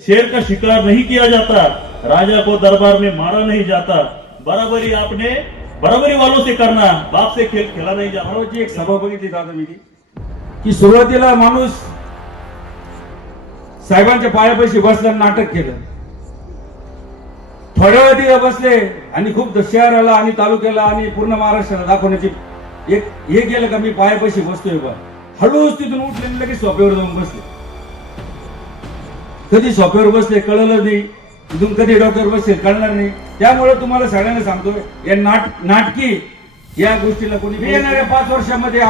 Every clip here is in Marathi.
शेर का शिकार नहीं किया जाता राजा को दरबार में मारा नहीं जाता। बराबरी आपने बराबरी वालों से करना बाप से खेल खेला नहीं जाता। परवाची एक सभा बघितली दादा मी की सुरुवातीला माणूस साहेबांच्या पायापाशी बसला नाटक केलं. थोड्या वेळ तिथे बसले आणि खूप शहराला आणि तालुक्याला आणि पूर्ण महाराष्ट्राला दाखवण्याची एक हे गेलं का मी पायापाशी बसतोय बा हळूच तिथून उठले लगेच सोप्यावर जाऊन बसले. कधी सोप्यावर बसले कळलं नाही. इथून कधी डॉक्टर बसले कळणार नाही. त्यामुळे तुम्हाला सगळ्यांना सांगतोय या नाट नाटकी या गोष्टीला कोणी येणाऱ्या पाच वर्षामध्ये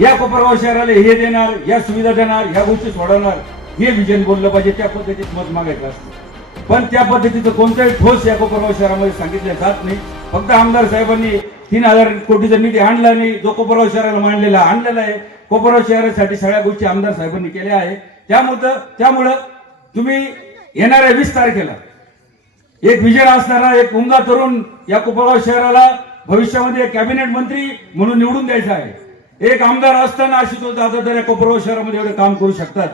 या कोपरगाव शहराला हे देणार या सुविधा देणार या गोष्टी सोडवणार हे विजन बोललं पाहिजे त्या पद्धतीत मत मागायचं असतं. पण त्या पद्धतीचं कोणताही ठोस या कोपरगाव शहरामध्ये सांगितलं जात नाही. फक्त आमदार साहेबांनी तीन हजार कोटीचा निधी आणला नाही. जो कोपरगाव शहराला मांडलेला आणलेला आहे. कोपरगाव शहरासाठी सगळ्या गोष्टी आमदार साहेबांनी केल्या आहे. त्यामुळं त्यामुळं तुम्ही येणाऱ्या वीस तारखेला एक विजय असणारा एक उमदा तरुण या कोपरगाव शहराला भविष्यामध्ये कॅबिनेट मंत्री म्हणून निवडून द्यायचा आहे. एक आमदार असताना आशुतोष दादा तर या कोपरगाव शहरामध्ये एवढं काम करू शकतात.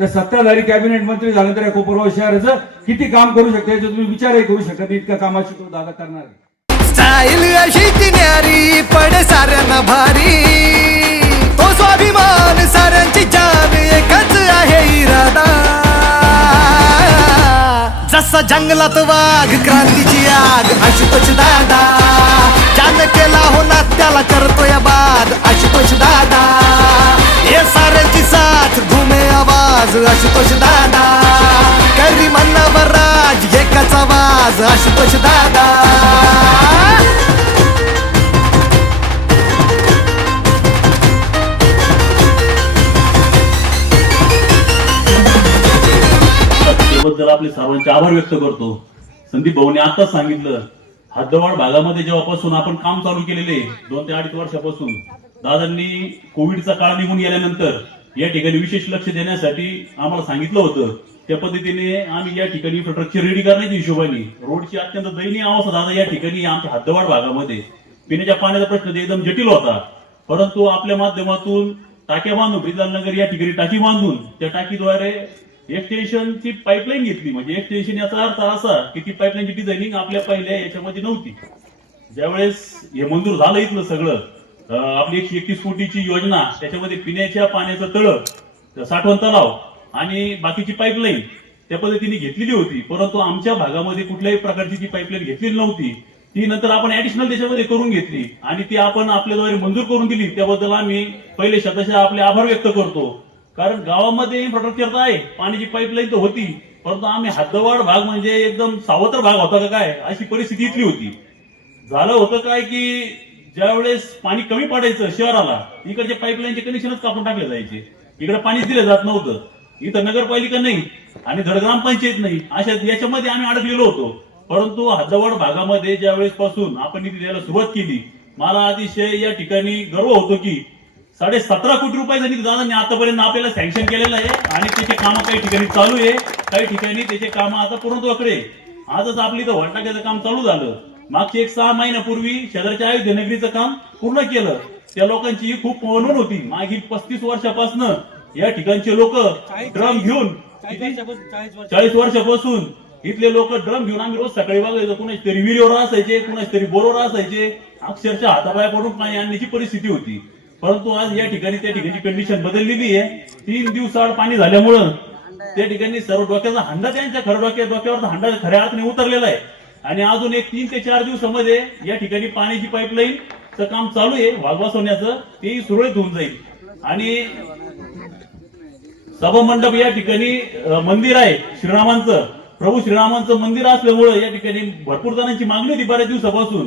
तर सत्ताधारी कॅबिनेट मंत्री झालं तर या कोपरगाव शहराचं किती काम करू शकते याचा तुम्ही विचारही करू शकत नाही. इतकं काम आशुतोष दादा करणार अशी साऱ्यांना भारी. तो स्वाभिमान साऱ्यांची जान एकच आहे इरादा. जसा जंगलात वाघ क्रांतीची आग आशुतोष दादा. ज्यानं केला हो ना त्याला करतोय बाद आशुतोष दादा. हे साऱ्यांची साथ घुमे आवाज आशुतोष दादा. करी म्हणणार राज एकाच आवाज आशुतोष दादा. आपले सर्वांचे आभार व्यक्त करतो. संदीप भाऊने आताच सांगितलं हद्दवाड भागामध्ये जेव्हापासून आपण काम चालू केलेले दोन ते अडीच वर्षापासून दादांनी कोविडचा काळ निघून गेल्यानंतर या ठिकाणी विशेष लक्ष देण्यासाठी आम्हाला सांगितलं होतं. त्या पद्धतीने आम्ही या ठिकाणी इन्फ्रास्ट्रक्चर रेडी करण्याच्या हिशोबाने रोडची अत्यंत दयनीय अवस्था दादा या ठिकाणी आमच्या हद्दवाड भागामध्ये. पिण्याच्या पाण्याचा प्रश्न एकदम जटिल होता. परंतु आपल्या माध्यमातून टाक्या बांधून ब्रिजालनगर या ठिकाणी टाकी बांधून त्या टाकीद्वारे एक्सटेन्शनची पाईपलाईन घेतली. म्हणजे एक्सटेन्शन याचा अर्थ असा की ती पाईपलाईनची डिझायनिंग आपल्या पहिल्या याच्यामध्ये नव्हती. ज्यावेळेस हे मंजूर झालं इथलं सगळं आपली एकशे एकतीस कोटीची योजना त्याच्यामध्ये पिण्याच्या पाण्याचं तळ साठवण तलाव आणि बाकीची पाईपलाईन त्या पद्धतीने घेतलेली होती. परंतु आमच्या भागामध्ये कुठल्याही प्रकारची ती पाईपलाईन घेतलेली नव्हती. ती नंतर आपण ऍडिशनल त्याच्यामध्ये करून घेतली आणि ती आपण आपल्याद्वारे मंजूर करून दिली. त्याबद्दल आम्ही पहिले शतशः आपले आभार व्यक्त करतो. कारण गावामध्ये इन्फ्रास्ट्रक्चर आहे. पाण्याची पाईपलाईन तर होती. परंतु आम्ही हद्दवाड भाग म्हणजे एकदम सावत्र भाग होता का काय? अशी परिस्थिती इथली होती. झालं होतं काय की ज्यावेळेस पाणी कमी पडायचं शहराला इकडचे पाईपलाईनचे कनेक्शनच कापून टाकले जायचे. इकडे पाणीच दिलं जात नव्हतं. इथं नगरपालिका नाही आणि धड ग्रामपंचायत नाही. अशा याच्यामध्ये आम्ही अडकलेलो होतो. परंतु हद्दवाड भागामध्ये ज्यावेळेस पासून आपण निधी द्यायला सुरुवात केली मला अतिशय या ठिकाणी गर्व होतो की साडे सतरा कोटी रुपयाचा निधी दादांनी आतापर्यंत आपल्याला सँक्शन केलेलं आहे. आणि त्याचे कामं काही ठिकाणी चालू आहे. काही ठिकाणी त्याचे कामं आता पूर्णत्वाकडे. आजच आपली इथं वरटाक्याचं काम चालू झालं. मागच्या एक सहा महिन्यापूर्वी शेजारच्या अयोध्या नगरीचं काम पूर्ण केलं. त्या लोकांची खूप नोंद होती. मागील पस्तीस वर्षापासून या ठिकाणचे लोक ड्रम घेऊन? चाळीस वर्षापासून इथले लोक ड्रम घेऊन आम्ही रोज सकाळी बघायचो कुणाच तरी विहिरीवर असायचे कुणाच तरी बोरवर असायचे अक्षरशः हातापाया पडून पाणी आणण्याची परिस्थिती होती. परंतु आज या ठिकाणी त्या ठिकाणी कंडिशन बदललेली आहे. तीन दिवसाआड पाणी झाल्यामुळं त्या ठिकाणी सर्व डोक्याचा हंडा त्यांच्या खरं डोक्या डोक्यावर हंडा खऱ्या अर्थाने उतरलेला आहे. आणि अजून एक तीन ते चार दिवसामध्ये या ठिकाणी पाण्याची पाईपलाईन काम चालू आहे. वाघ होण्याचं तेही सुरळीत होऊन जाईल. आणि सभा मंडप या ठिकाणी मंदिर आहे श्रीरामांचं. प्रभू श्रीरामांचं मंदिर असल्यामुळे या ठिकाणी भरपूर जणांची मागणी होती बऱ्याच दिवसापासून.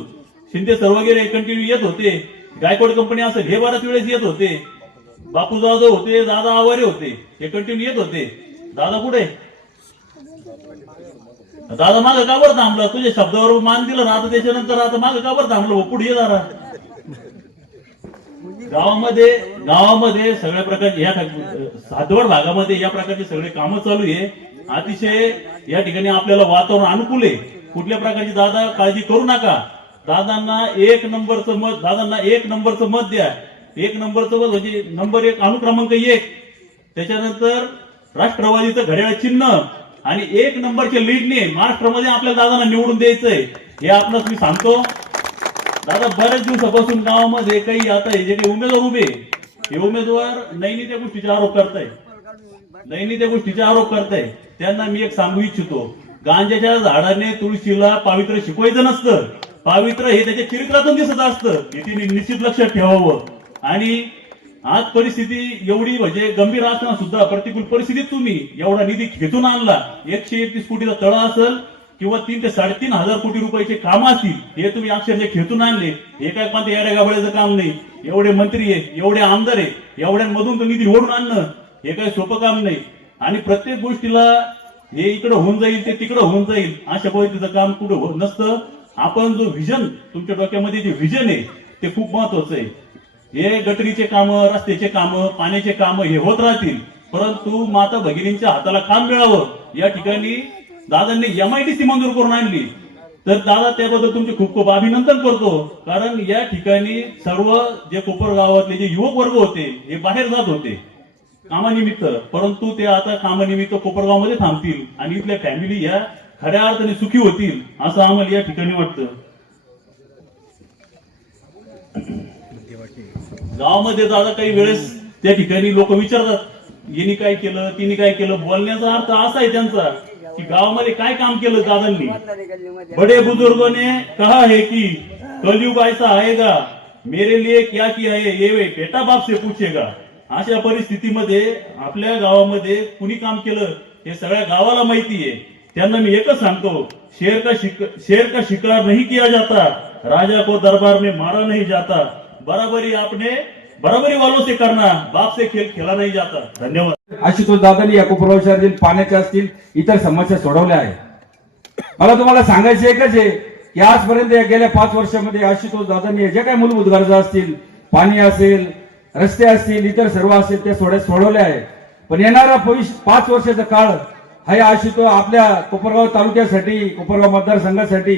शिंदे सर्व वगैरे कंटिन्यू येत होते. गायकवाड कंपनी असेल हे बऱ्याच वेळेस येत होते. बापू जाधव होते दादा आवारे होते. हे कंटिन्यू येत होते. दादा कुठे? दादा माग का बरं थांबला? तुझ्या शब्दावर मान दिलं ना आता त्याच्यानंतर आता माग का बरं थांबलं? हो, पुढे ये जरा. गावामध्ये गावामध्ये सगळ्या प्रकारचे या सातवड भागामध्ये या प्रकारचे सगळे कामं चालू आहे. अतिशय या ठिकाणी आपल्याला वातावरण अनुकूल आहे. कुठल्या प्रकारची दादा काळजी करू नका. दादांना एक नंबरचं मत दादांना एक नंबरचं मत द्या. एक नंबरचं मत म्हणजे नंबर एक अनुक्रमांक एक. त्याच्यानंतर राष्ट्रवादीचं घड्याळ चिन्ह आणि एक नंबरच्या लीडने महाराष्ट्रामध्ये आपल्या दादांना निवडून द्यायचंय. हे आपणास मी सांगतो. दादा बऱ्याच दिवसापासून गावामध्ये काही आता हे जे काही उमेदवार उभे हे उमेदवार नैनी त्या गोष्टीचे आरोप करताय. नैनी त्या गोष्टीचे आरोप करताय. त्यांना मी एक सांगू इच्छितो. गांजाच्या झाडाने तुळशीला पावित्र्य शिकवायचं नसतं. पावित्र्य हे त्याच्या चरित्रातून दिसत असतं. हे तिने निश्चित लक्षात ठेवावं. आणि आज परिस्थिती एवढी म्हणजे गंभीर असताना सुद्धा प्रतिकूल परिस्थितीत तुम्ही एवढा निधी खेचून आणला. एकशे एकतीस कोटीचा तळा असेल किंवा तीन ते साडेतीन हजार कोटी रुपयाचे काम असतील हे तुम्ही अक्षरशः खेचून आणले. हे काय कोणत्या येड्या गाबड्याचं काम नाही. एवढे मंत्री आहे एवढे आमदार आहे एवढ्यांमधून तो निधी ओढून आणणं हे काही सोपं काम नाही. आणि प्रत्येक गोष्टीला हे इकडं होऊन जाईल ते तिकडं होऊन जाईल अशा पद्धतीचं काम कुठं होत नसतं. आपण जो व्हिजन तुमच्या डोक्यामध्ये जे व्हिजन आहे ते खूप महत्वाचं आहे. हे गटरीचे कामं रस्त्याचे कामं पाण्याचे कामं हे होत राहतील. परंतु माता भगिनींच्या हाताला काम मिळावं. या ठिकाणी दादांनी एमआयडीसी मंजूर करून आणली. तर दादा त्याबद्दल तुमचे खूप खूप अभिनंदन करतो. कारण या ठिकाणी सर्व जे कोपर गावातले जे युवक वर्ग होते हे बाहेर जात होते. कामानिमित्त. परंतु ते आता कामानिमित्त कोपरगावमध्ये थांबतील. आणि इथल्या फॅमिली या खऱ्या अर्थाने सुखी होतील असं आम्हाला या ठिकाणी वाटतं. गावामध्ये दादा काही वेळेस त्या ठिकाणी लोक विचारतात यांनी काय केलं तिने काय केलं? बोलण्याचा अर्थ असा आहे त्यांचा की गावामध्ये काय काम केलं दादांनी? बड़े बुजुर्गों ने कहा है की कलयुग ऐसा आएगा मेरे लिए क्या किया है ये वे बेटा बाप से पूछेगा. अशा परिस्थितीमध्ये आपल्या गावामध्ये कुणी काम केलं हे सगळ्या गावाला माहिती आहे. त्यांना मी एकच सांगतो शेर का शिक शेर का शिकार नहीं किया जाता राजा को दरबार में मारा नहीं जाता बराबरी आपने बराबरी वालों से करना बाप से खेल खेला नाही जाता। धन्यवाद। आशुतोष दादांनी या शहरातील पाण्याच्या असतील इतर समस्या सोडवल्या आहेत. मला तुम्हाला सांगायचं एकच आहे की आजपर्यंत या गेल्या पाच वर्षामध्ये आशुतोष दादांनी जे काही मूलभूत गरजा असतील पाणी असेल रस्ते असतील इतर सर्व असेल त्या सोड्या सोडवल्या आहेत. पण येणारा भविष्य पाच वर्षाचा काळ हे या आपल्या कोपरगाव तालुक्यासाठी कोपरगाव मतदारसंघासाठी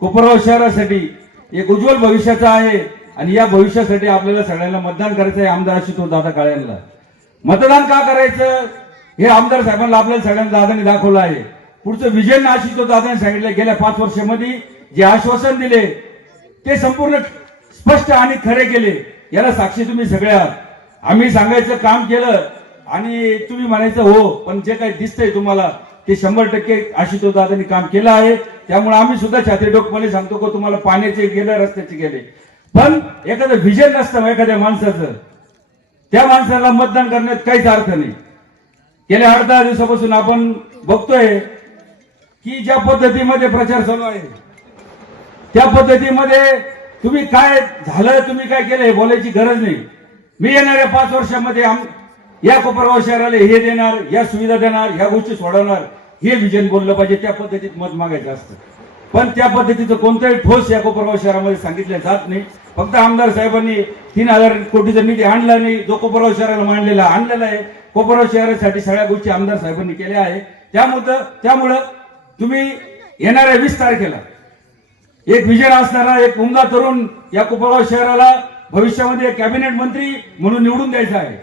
कोपरगाव शहरासाठी एक उज्ज्वल भविष्याचा आहे आणि या भविष्यासाठी आपल्याला सगळ्यांना मतदान करायचं आहे आमदार आशुतोष दादा काळ्यांना. मतदान का करायचं? हे आमदार साहेबांना आपल्याला सगळ्यांना दादांनी दाखवलं आहे. पुढचं विजन आशुतोष दादांनी सांगितलं गेल्या पाच वर्षामध्ये जे आश्वासन दिले ते संपूर्ण स्पष्ट आणि खरे केले. याला साक्षी तुम्ही सगळ्या. आम्ही सांगायचं काम केलं आणि तुम्ही म्हणायचं हो पण जे काही दिसतंय तुम्हाला ते शंभर टक्के आशुतोष दादांनी काम केलं आहे. त्यामुळे आम्ही सुद्धा छात्री डोकपणे सांगतो की तुम्हाला पाण्याचे गेले रस्त्याचे गेले. पण एखादं व्हिजन नसतं एखाद्या माणसाचं. त्या माणसाला मतदान करण्यात काहीच अर्थ नाही. गेल्या आठ दहा दिवसापासून आपण बघतोय की ज्या पद्धतीमध्ये प्रचार चालू आहे त्या पद्धतीमध्ये तुम्ही काय झालं तुम्ही काय केलं हे बोलायची गरज नाही. मी येणाऱ्या पाच वर्षामध्ये आम या कोपरगाव शहराला हे देणार या सुविधा देणार या गोष्टी सोडवणार हे विजन बोललं पाहिजे त्या पद्धतीत मत मागायचं असतं. पण त्या पद्धतीचं कोणताही ठोस या कोपरगाव शहरामध्ये सांगितलं जात नाही. फक्त आमदार साहेबांनी तीन हजार कोटीचा निधी आणला नाही जो कोपरगाव शहराला मांडलेला आणलेला आहे. कोपरगाव शहरासाठी सगळ्या गोष्टी आमदार साहेबांनी केल्या आहे. त्यामुळं त्यामुळं तुम्ही येणाऱ्या वीस तारखेला एक विजय असणारा एक उमदा तरुण या कोपरगाव शहराला भविष्यामध्ये कॅबिनेट मंत्री म्हणून निवडून द्यायचा आहे.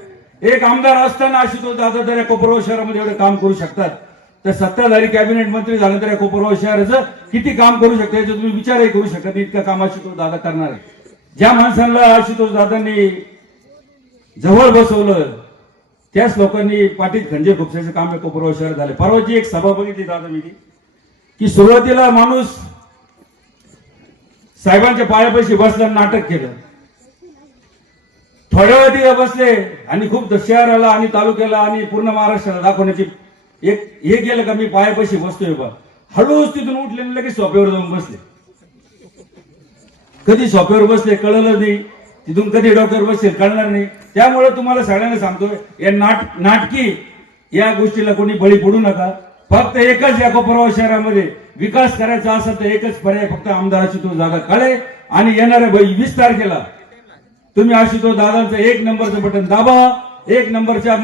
एक आमदार असताना आशुतोष दादा तर या कोपरगाव शहरामध्ये एवढं काम करू शकतात. तर सत्ताधारी कॅबिनेट मंत्री झाल्यानंतर या कोपरगाव शहराचं किती काम करू शकतं याचा तुम्ही विचारही करू शकत. नाही इतकं काम आशुतोष दादा करणार आहे. ज्या माणसांना आशुतोष दादांनी जवळ बसवलं त्याच लोकांनी पाठीत खंजे खुपसायचं काम या कोपरगाव शहरात झालं. परवाची एक सभा बघितली दादा मी. की सुरुवातीला माणूस साहेबांच्या पायापाशी बसला नाटक केलं. थोड्या बसले आणि खूप शहराला आणि तालुक्याला आणि पूर्ण महाराष्ट्राला दाखवण्याची एक हे केलं का मी पायापाशी बसतोय बा. हळूच तिथून उठले लगेच सोप्यावर जाऊन बसले. कधी सोप्यावर बसले कळलं नाही. तिथून कधी डॉक्टर बसले कळणार नाही. त्यामुळे तुम्हाला सगळ्यांना सांगतोय या नाट नाटकी या गोष्टीला कोणी बळी पडू नका. फक्त एकच या कोपरगाव शहरामध्ये विकास करायचा असेल तर एकच पर्याय फक्त आमदाराची तो जागा कळे आणि येणाऱ्या वीस तारखेला तुम्ही आशुतोष दादांचं एक नंबरचं बटन दाबा. एक नंबरच्या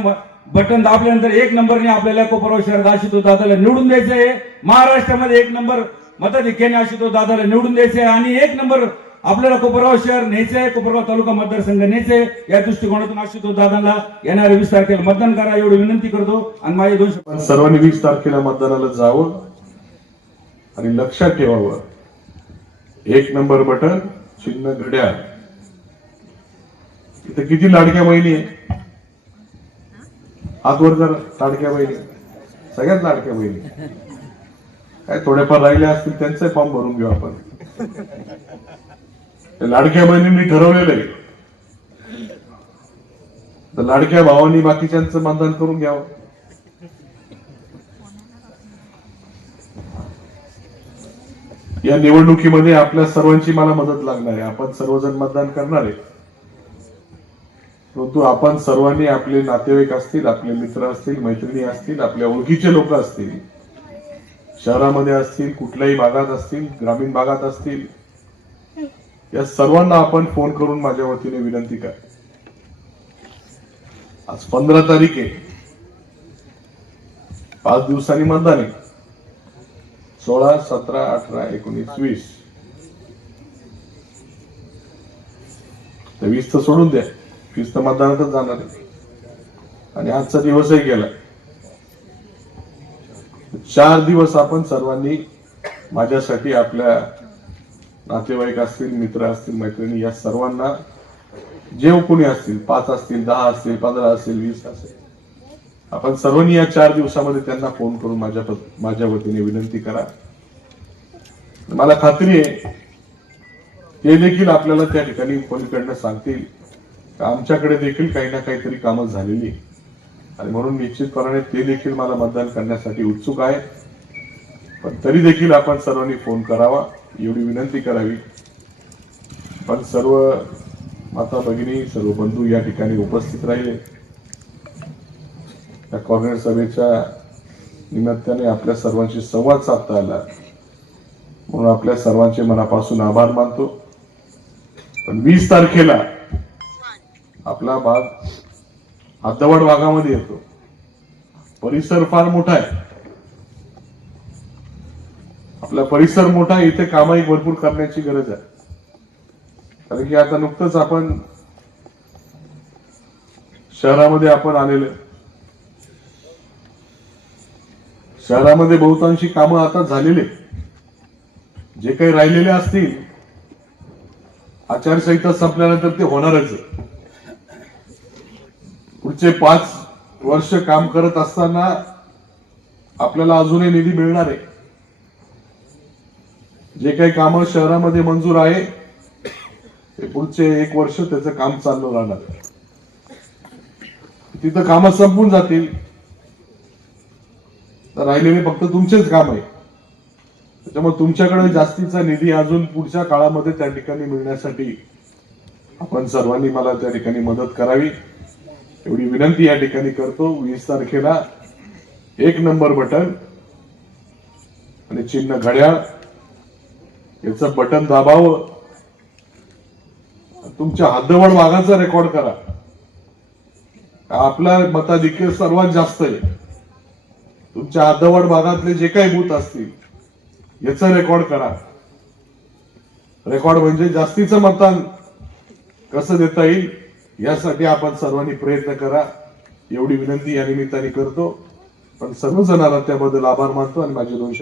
बटन दाबल्यानंतर एक नंबरने आपल्याला कोपरगाव शहरात आशुतोष दादाला निवडून द्यायचं आहे महाराष्ट्रामध्ये एक नंबर मताधिक्याने आशुतोष दादाला निवडून द्यायचं आहे आणि एक नंबर आपल्याला कोपरगाव शहर न्यायचंय कोपरगाव तालुका मतदारसंघ न्यायचंय. या दृष्टिकोनातून आशुतोष दादांना येणाऱ्या वीस तारखेला मतदान करा एवढी विनंती करतो. आणि माझे दोन सर्वांनी वीस तारखेला मतदानाला जावं आणि लक्षात ठेवावं. एक नंबर बटन चिन्ह घड्याळ. इथं किती लाडक्या बहिणी आहे आजवर जर लाडक्या बहिणी. सगळ्यात लाडक्या बहिणी. काय थोड्याफार राहिल्या असतील त्यांचे फॉर्म भरून घेऊ आपण. लाडक्या बहिणींनी ठरवलेलं आहे. तर लाडक्या भावांनी बाकीच्यांचं मतदान करून घ्यावं. या निवडणुकीमध्ये आपल्या सर्वांची मला मदत लागणार आहे. आपण सर्वजण मतदान करणार आहे. परंतु आपण सर्वांनी आपले नातेवाईक असतील आपले मित्र असतील मैत्रिणी असतील आपल्या ओळखीचे लोक असतील शहरामध्ये असतील कुठल्याही भागात असतील ग्रामीण भागात असतील या सर्वांना आपण फोन करून माझ्या वतीने विनंती करा आज पंधरा तारीख आहे. पाच दिवसांनी मतदान आहे. सोळा सतरा अठरा एकोणीस वीस. तर वीस तर सोडून द्या. वीस तर मतदानातच जाणार आहे. आणि आजचा दिवसही गेला. चार दिवस आपण सर्वांनी माझ्यासाठी आपल्या नातेवाईक असतील मित्र असतील मैत्रिणी या सर्वांना जे कोणी असतील पाच असतील दहा असतील पंधरा असतील वीस असेल आपण सर्वांनी या चार दिवसामध्ये त्यांना फोन करून माझ्या माझ्या वतीने विनंती करा. मला खात्री आहे ते देखील आपल्याला त्या ठिकाणी पलीकडनं सांगतील. आमच्याकडे देखील काही ना काहीतरी कामं झालेली आहे. आणि म्हणून निश्चितपणाने ते देखील मला मतदान करण्यासाठी उत्सुक आहेत. पण तरी देखील आपण सर्वांनी फोन करावा एवढी विनंती करावी. पण सर्व माता भगिनी सर्व बंधू या ठिकाणी उपस्थित राहिले. त्या कॉर्नर सभेच्या निमित्ताने आपल्या सर्वांशी संवाद साधता आला. म्हणून आपल्या सर्वांचे मनापासून आभार मानतो. पण वीस तारखेला आपला भाग हद्दवड भागामध्ये येतो. परिसर फार मोठा आहे. आपला परिसर मोठा आहे इथे कामही भरपूर करण्याची गरज आहे. कारण की आता नुकतंच आपण शहरामध्ये आपण आलेलो शहरामध्ये बहुतांशी कामं आता झालेले जे काही राहिलेले असतील आचारसंहिता संपल्यानंतर ते होणारच आहे. पुढचे पाच वर्ष काम करत असताना आपल्याला अजूनही निधी मिळणार आहे. जे काही कामं शहरामध्ये मंजूर आहे ते पुढचे एक वर्ष त्याचं काम चालू राहणार. तिथं कामं संपून जातील. तर राहिलेले फक्त तुमचेच काम आहे. त्याच्यामुळे तुमच्याकडे जास्तीचा निधी अजून पुढच्या काळामध्ये त्या ठिकाणी मिळण्यासाठी आपण सर्वांनी मला त्या ठिकाणी मदत करावी. एवढी विनंती या ठिकाणी करतो. वीस तारखेला एक नंबर बटन आणि चिन्ह घड्याळ याचं बटन दाबावं. तुमच्या हद्दवड भागाचा रेकॉर्ड करा. आपला मताधिक्य सर्वात जास्त आहे. तुमच्या हद्दवड भागातले जे काही बूथ असतील याचा रेकॉर्ड करा. रेकॉर्ड म्हणजे जास्तीचं मतदान कसं देता येईल? यासाठी आपण सर्वांनी प्रयत्न करा. एवढी विनंती या निमित्ताने करतो. पण सर्वजणांना त्याबद्दल आभार मानतो आणि माझे दोन